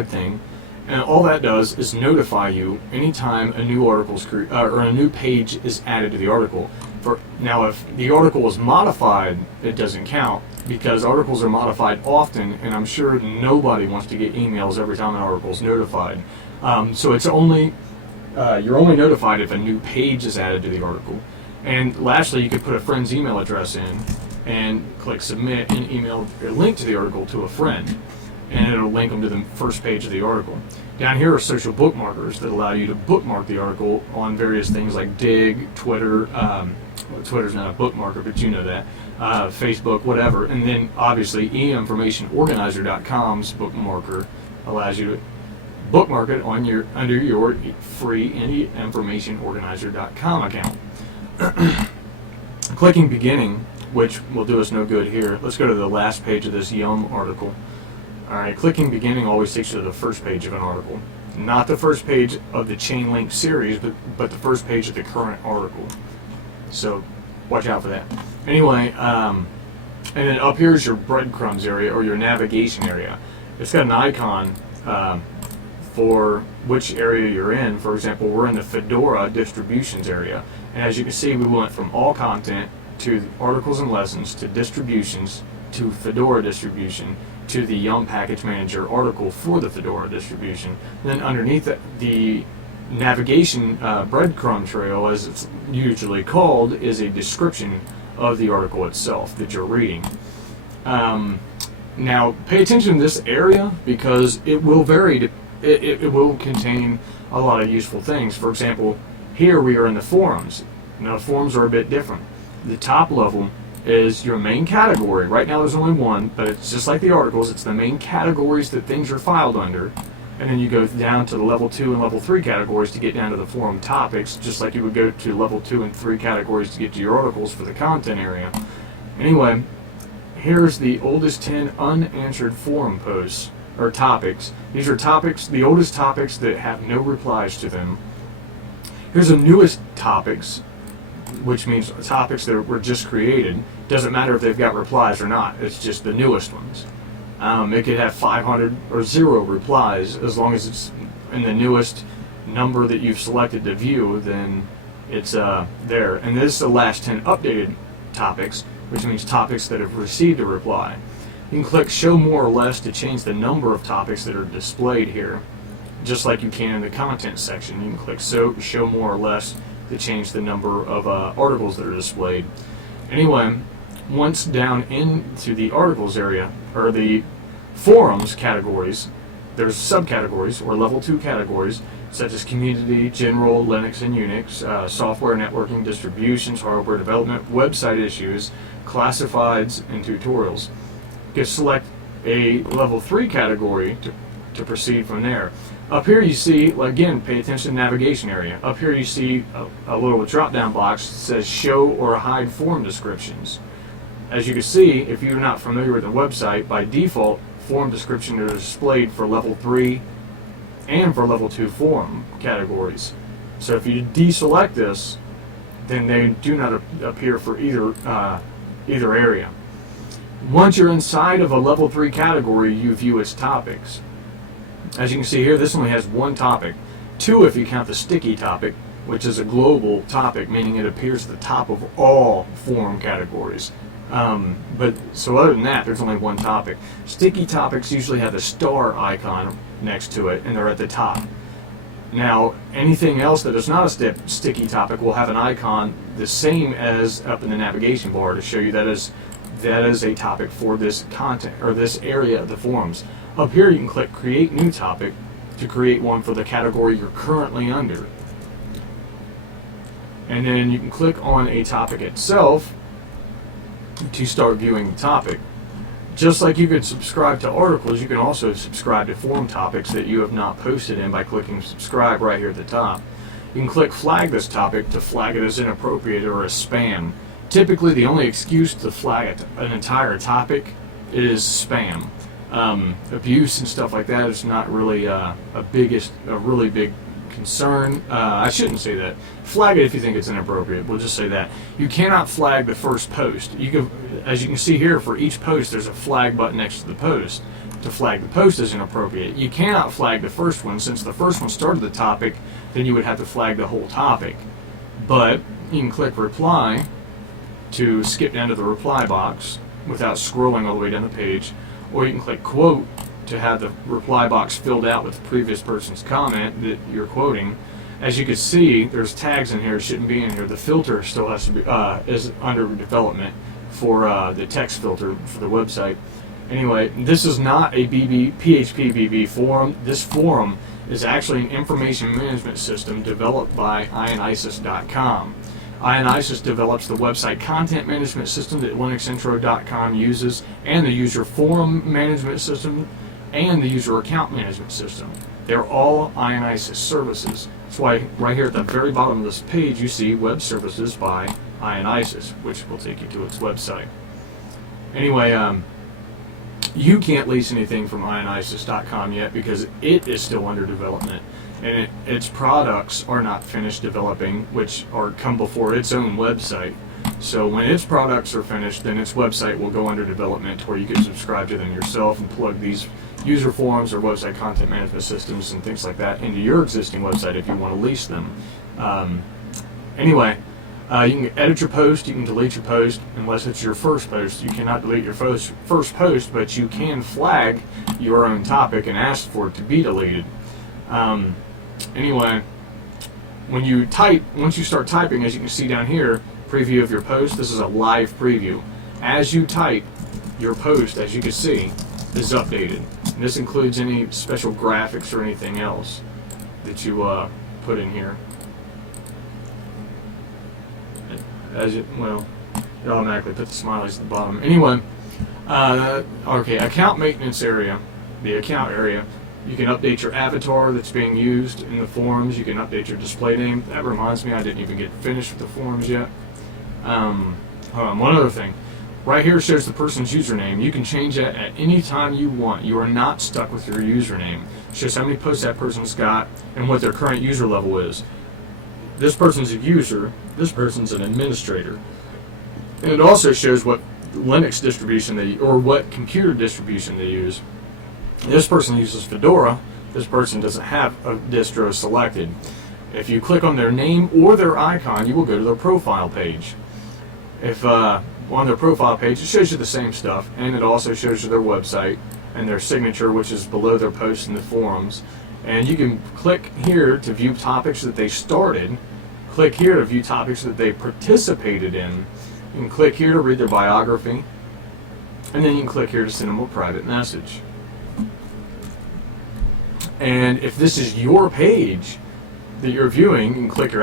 thing, and all that does is notify you anytime a new article's or a new page is added to the article. Now, if the article is modified, it doesn't count because articles are modified often, and I'm sure nobody wants to get emails every time an article is notified. So it's only you're only notified if a new page is added to the article. And lastly, you could put a friend's email address in and click submit and email a link to the article to a friend, and it'll link them to the first page of the article. Down here are social bookmarkers that allow you to bookmark the article on various things like Dig, Twitter. Twitter's not a bookmarker, but you know that. Facebook, whatever. And then obviously informationorganizer.com's bookmarker allows you to bookmark it on under your free informationorganizer.com account. Clicking beginning, which will do us no good here. Let's go to the last page of this Yum article. Alright, clicking beginning always takes you to the first page of an article. Not the first page of the chain link series, but the first page of the current article. So watch out for that. Anyway, and then up here is your breadcrumbs area or your navigation area. It's got an icon for which area you're in. For example, we're in the Fedora distributions area. And as you can see, we went from all content to articles and lessons to distributions to Fedora distribution to the Yum Package Manager article for the Fedora distribution. And then underneath the navigation breadcrumb trail, as it's usually called, is a description of the article itself that you're reading. Now, pay attention to this area because it will vary. It will contain a lot of useful things. For example, here we are in the forums. Now, the forums are a bit different. The top level is your main category. Right now there's only one, but it's just like the articles. It's the main categories that things are filed under. And then you go down to the level 2 and level 3 categories to get down to the forum topics, just like you would go to level 2 and 3 categories to get to your articles for the content area. Anyway, here's the oldest 10 unanswered forum posts, or topics. These are topics, the oldest topics that have no replies to them. Here's the newest topics, which means topics that were just created. Doesn't matter if they've got replies or not, it's just the newest ones. It could have 500 or 0 replies. As long as it's in the newest number that you've selected to view, then it's there. And this is the last 10 updated topics, which means topics that have received a reply. You can click show more or less to change the number of topics that are displayed here, just like you can in the content section. You can click show more or less to change the number of articles that are displayed. Anyway, once down into the articles area, or the forums categories, there's subcategories or level 2 categories such as community, general, Linux and Unix, software networking, distributions, hardware development, website issues, classifieds, and tutorials. You can select a level 3 category to proceed from there. Up here you see, again, pay attention to the navigation area. Up here you see a little drop-down box that says show or hide forum descriptions. As you can see, if you're not familiar with the website, by default, forum descriptions are displayed for level 3 and for level 2 forum categories. So if you deselect this, then they do not appear for either area. Once you're inside of a level 3 category, you view its topics. As you can see here, this only has one topic. 2 if you count the sticky topic, which is a global topic, meaning it appears at the top of all forum categories. But so other than that, there's only one topic. Sticky topics usually have a star icon next to it, and they're at the top. Now, anything else that is not a sticky topic will have an icon the same as up in the navigation bar to show you that is a topic for this content or this area of the forums. Up here you can click create new topic to create one for the category you're currently under. And then you can click on a topic itself to start viewing the topic. Just like you can subscribe to articles, you can also subscribe to forum topics that you have not posted in by clicking subscribe right here at the top. You can click flag this topic to flag it as inappropriate or as spam. Typically the only excuse to flag an entire topic is spam. Abuse and stuff like that is not really a really big concern. I shouldn't say that. Flag it if you think it's inappropriate. We'll just say that. You cannot flag the first post. As you can see here, for each post there's a flag button next to the post. to flag the post as inappropriate. You cannot flag the first one. Since the first one started the topic, then you would have to flag the whole topic. But you can click reply to skip down to the reply box without scrolling all the way down the page, or you can click quote to have the reply box filled out with the previous person's comment that you're quoting. As you can see, there's tags in here that shouldn't be in here. The filter still has to be is under development for the text filter for the website. Anyway, this is not a PHP BB forum. This forum is actually an information management system developed by ionisis.com. Ionisis develops the website content management system that linuxintro.com uses, and the user forum management system, and the user account management system. They're all Ionisis services. That's why right here at the very bottom of this page you see web services by Ionisis, which will take you to its website. Anyway, you can't lease anything from ionisis.com yet because it is still under development, and its products are not finished developing, which come before its own website. So when its products are finished, then its website will go under development where you can subscribe to them yourself and plug these user forums or website content management systems and things like that into your existing website if you want to lease them. Anyway, you can edit your post, you can delete your post, unless it's your first post. You cannot delete your first post, but you can flag your own topic and ask for it to be deleted. Anyway, when you type, once you start typing, as you can see down here, preview of your post, this is a live preview. As you type, your post, as you can see, is updated. And this includes any special graphics or anything else that you put in here. It automatically put the smileys at the bottom. Anyway, okay, account maintenance area, the account area. You can update your avatar that's being used in the forums. You can update your display name. That reminds me, I didn't even get finished with the forums yet. Hold on, one other thing. Right here shows the person's username. You can change that at any time you want. You are not stuck with your username. It shows how many posts that person's got and what their current user level is. This person's a user, this person's an administrator. And it also shows what Linux distribution or what computer distribution they use. This person uses Fedora. This person doesn't have a distro selected. If you click on their name or their icon, you will go to their profile page. If on their profile page, it shows you the same stuff, and it also shows you their website and their signature, which is below their posts in the forums. And you can click here to view topics that they started. Click here to view topics that they participated in. You can click here to read their biography, and then you can click here to send them a private message. And if this is your page that you're viewing, you can click your